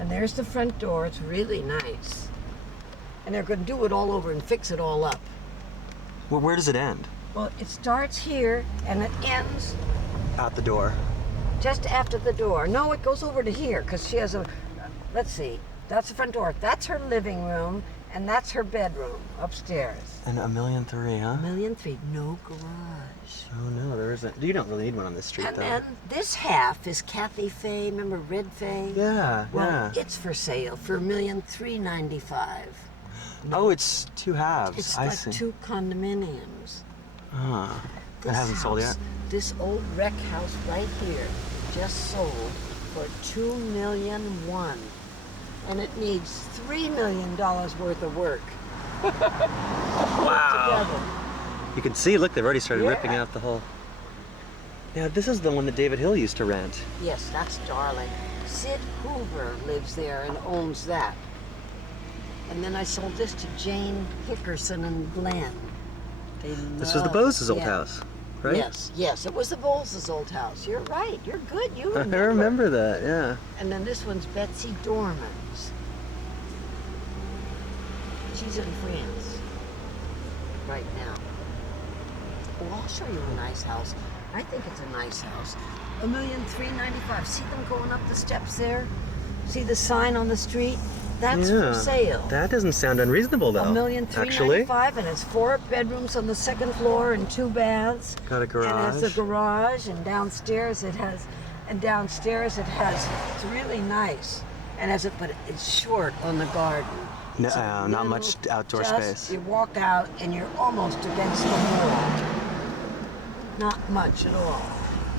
And there's the front door. It's really nice. And they're going to do it all over and fix it all up. Well, where does it end? Well, it starts here and it ends Out the door. just after the door. No, it goes over to here because she has a, let's see, that's the front door. That's her living room and that's her bedroom upstairs. And $1.3 million, huh? $1.3 million, no garage. Oh no, there isn't. You don't really need one on this street, And though. then this half is Kathy Faye. Remember Red Faye? Yeah, Well, yeah. it's for sale for $1,395,000. Oh, it's two halves. It's I like see. 2 condominiums. Ah, it This hasn't sold yet. house, this old wreck house right here just sold for $2,000,001, and it needs $3 million worth of work. Wow. Together. You can see, look, they've already started Yeah. ripping out the whole. Now, this is the one that David Hill used to rent. Yes, that's darling. Sid Hoover lives there and owns that. And then I sold this to Jane Hickerson and Glenn. This was the Bose's old house, right? Yes, yes, it was the Bose's old house. You're right. You're good. You I remember. remember that, yeah. And then this one's Betsy Dorman's. She's in France right now. Well, I'll show you a nice house. I think it's a nice house. $1,395,000. See them going up the steps there? See the sign on the street? That's Yeah. for sale. That doesn't sound unreasonable, though. Actually, $1,395,000, and it's 4 bedrooms on the second floor and 2 baths. got a garage. And it has a garage, and downstairs it has, it's really nice. And but it's short on the garden. No, It's a not much little- outdoor just, space. You walk out and you're almost against the wall. Not much at all.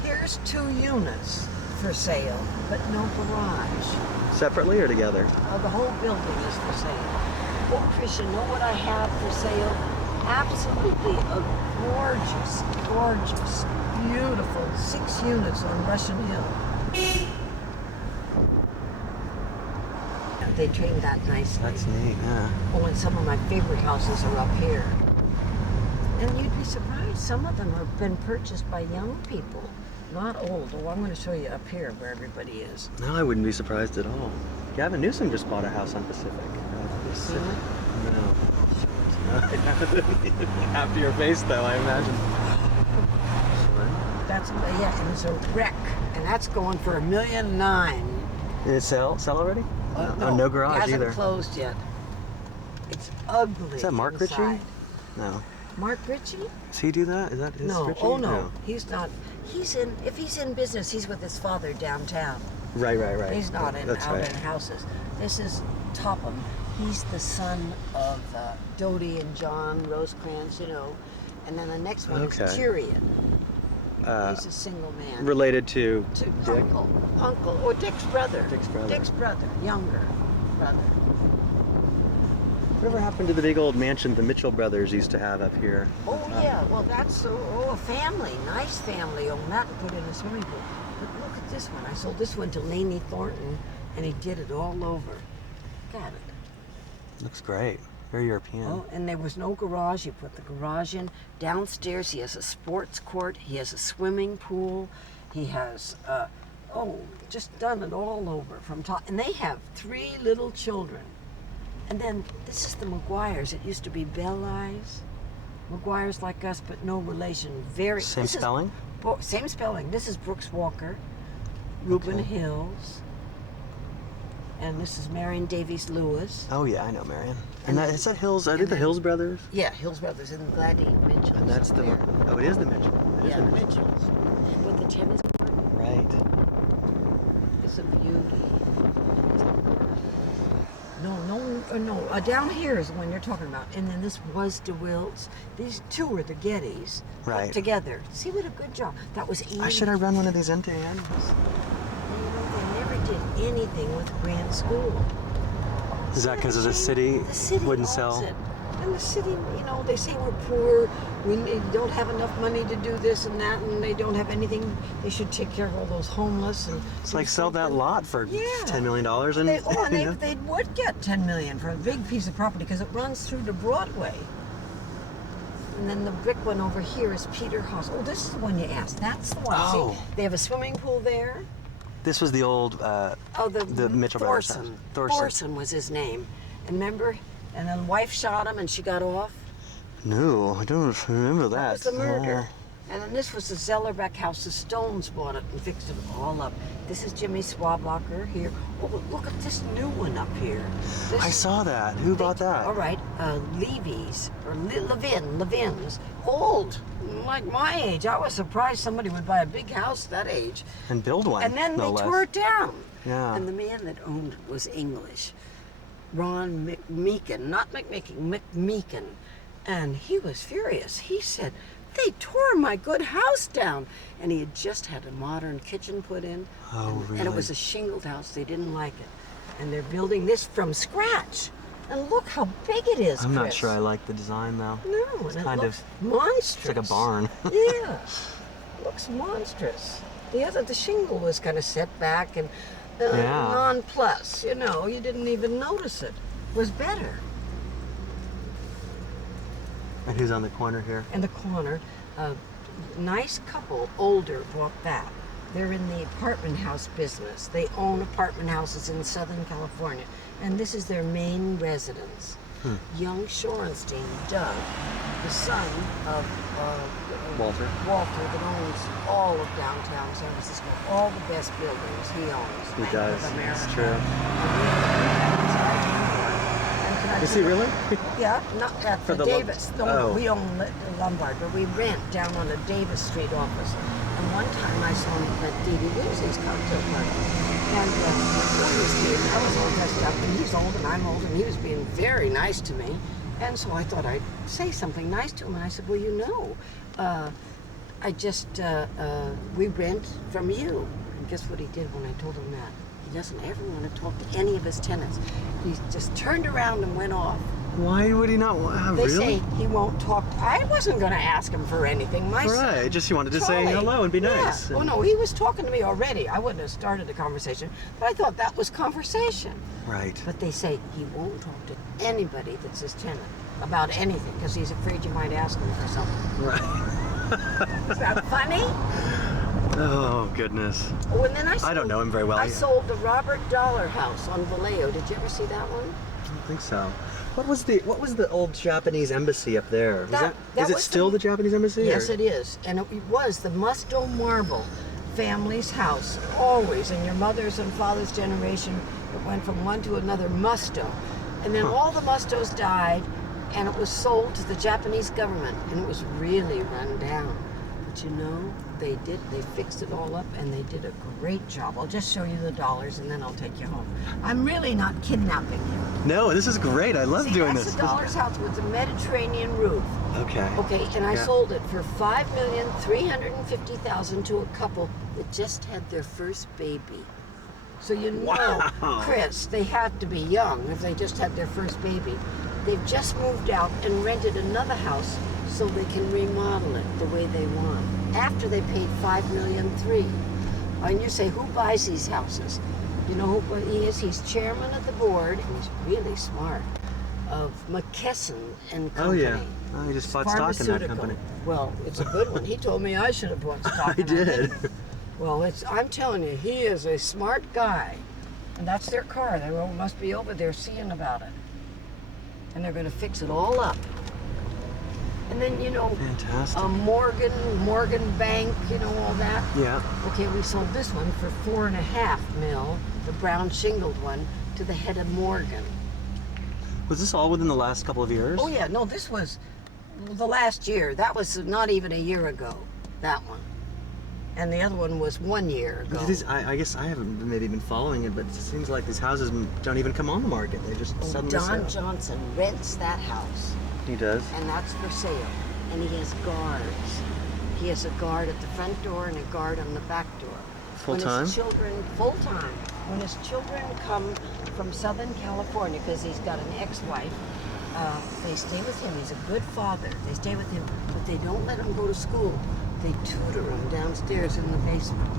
Here's 2 units for sale, but no garage. Separately or together? The whole building is for sale. Oh, Chris, you know what I have for sale? Absolutely a gorgeous, gorgeous, beautiful 6 units on Russian Hill. They trained that nicely. That's neat, yeah. Oh, and some of my favorite houses are up here. And you'd be surprised, some of them have been purchased by young people, not old. Oh, I'm going to show you up here where everybody is. No, I wouldn't be surprised at all. Gavin Newsom just bought a house on Pacific. You seen it? No. After your face, though, I imagine. That's, yeah, and it's a wreck, and that's going for $1,000,009. Did it sell already? No, no garage it hasn't either. closed yet. It's ugly. Is that Mark inside. Ritchie? No. Mark Ritchie? Does he do that? Is that his No. Ritchie? Oh no, he's not. If he's in business, he's with his father downtown. Right. He's not That's out right. in houses. This is Topham. He's the son of Dodie and John Rosecrans, you know. And then the next one is Okay. Tyrion. He's a single man. Related to Dick? Uncle, or Dick's brother. Dick's brother. Dick's brother, younger brother. Whatever happened to the big old mansion the Mitchell brothers used to have up here? Oh yeah, well that's a family, nice family owned that and put in a swimming pool. But look at this one. I sold this one to Laney Thornton, and he did it all over. Got it. Looks great. Very European. Oh, and there was no garage. You put the garage in. Downstairs, he has a sports court. He has a swimming pool. He has, just done it all over from top. And they have 3 little children. And then this is the Maguires. It used to be Bell-Eyes. Maguires like us, but no relation. Same spelling? Same spelling. This is Brooks Walker, Reuben Okay. Hills, and this is Marion Davies Lewis. Oh yeah, I know Marion. And that is that Hills? Are they the Hills brothers? Yeah, Hills Brothers and Gladys Mitchell. And that's the one. Oh, it is the Mitchell. It is Yeah, the Mitchell. Mitchells. With the tennis court. Right. It's a beauty. No. Down here is the one you're talking about. And then this was DeWilt's. These 2 are the Gettys. Put Right. together. See what a good job. That was Ian. Should I run one of these into animals? They never did anything with Grand School. Is that because of the city wouldn't owns sell? it. And the city, they say we're poor, we don't have enough money to do this and that, and they don't have anything. They should take care of all those homeless and. It's like sell that lot for $10 million and. They would get $10 million for a big piece of property because it runs through to Broadway. And then the brick one over here is Peter House. Oh, this is the one you asked. That's the one. Oh. See, they have a swimming pool there. This was the old, the Mitchell brothers' house. Thorson was his name. And remember? And then the wife shot him and she got off. No, I don't remember that. That was the murder. And then this was the Zellerbeck house. The Stones bought it and fixed it all up. This is Jimmy Swablocker here. Oh, look at this new one up here. I saw that. Who bought that? All right, Levy's or Levin's. Old, like my age. I was surprised somebody would buy a big house that age. And build one. And then no they less. tore it down. Yeah. And the man that owned it was English. Ron McMeekin, not McMeekin, McMeekin. And he was furious. He said, they tore my good house down. And he had just had a modern kitchen put in. Oh, really? And it was a shingled house. They didn't like it. And they're building this from scratch. And look how big it is, I'm not Chris. sure I like the design, though. No, it's and kind it of looks monstrous. It's like a barn. Yeah, looks monstrous. The shingle was kind of set back and non-plus. You know, you didn't even notice it. It was better. And who's on the corner here? In the corner, a nice couple, older, bought that. They're in the apartment house business. They own apartment houses in Southern California, and this is their main residence. Young Shorenstein, Doug, the son of Walter, that owns all of downtown San Francisco, all the best buildings he owns. He Bank does. of America. It's true. Is And he really? Yeah, not at For the the Davis. oh. We own the Lombard, but we rent down on the Davis Street office. And one time I saw him at D.D. Lindsay's cocktail party. And I was all dressed up, and he's old and I'm old, and he was being very nice to me. And so I thought I'd say something nice to him. And I said, well, you know, we rent from you. And guess what he did when I told him that? He doesn't ever want to talk to any of his tenants. He just turned around and went off. Why would he not want? They Really? say he won't talk. I wasn't going to ask him for anything. My son, Right. Just he wanted to say Charlie, hello and be yeah. nice. Oh no, he was talking to me already. I wouldn't have started the conversation, but I thought that was conversation. Right. But they say he won't talk to anybody that's his tenant about anything because he's afraid you might ask him for something. Right. Is that funny? Oh goodness. Oh, and then I don't know him very well. I sold the Robert Dollar house on Vallejo. Did you ever see that one? I don't think so. What was the old Japanese embassy up there? Is it still the Japanese embassy? Yes, or? it is. And it was the Musto Marble family's house, always. In your mother's and father's generation, it went from one to another Musto. And then all the Mustos died, and it was sold to the Japanese government, and it was really run down. But you know, they fixed it all up, and they did a great job. I'll just show you the dollars, and then I'll take you home. I'm really not kidnapping you. No, this is great. I love doing That's this. the Dollars house with the Mediterranean roof. Okay. Okay, and I sold it for $5,350,000 to a couple that just had their first baby. So you know, Wow. Chris, they have to be young if they just had their first baby. They've just moved out and rented another house so they can remodel it the way they want. After they paid $5.3 million. And you say, who buys these houses? You know who he is? He's chairman of the board, and he's really smart, of McKesson and Company. Oh yeah. Oh, he just bought stock in that Pharmaceutical. company. Well, it's a good one. He told me I should have bought stock I in it. did. Well, I'm telling you, he is a smart guy. And that's their car. They must be over there seeing about it. And they're going to fix it all up. And then, you know, Fantastic. Morgan Bank, you know, all that. Yeah. Okay, we sold this one for $4.5 million, the brown shingled one, to the head of Morgan. Was this all within the last couple of years? Oh yeah, no, this was the last year. That was not even a year ago, that one. And the other one was 1 year ago. I guess I haven't maybe been following it, but it seems like these houses don't even come on the market. They just suddenly Don sell. Johnson rents that house, He does. and that's for sale. And he has guards. He has a guard at the front door and a guard on the back door. Full When time? his children, full time. When his children come from Southern California, because he's got an ex-wife, they stay with him. He's a good father. They stay with him, but they don't let him go to school. They tutor him downstairs in the basement.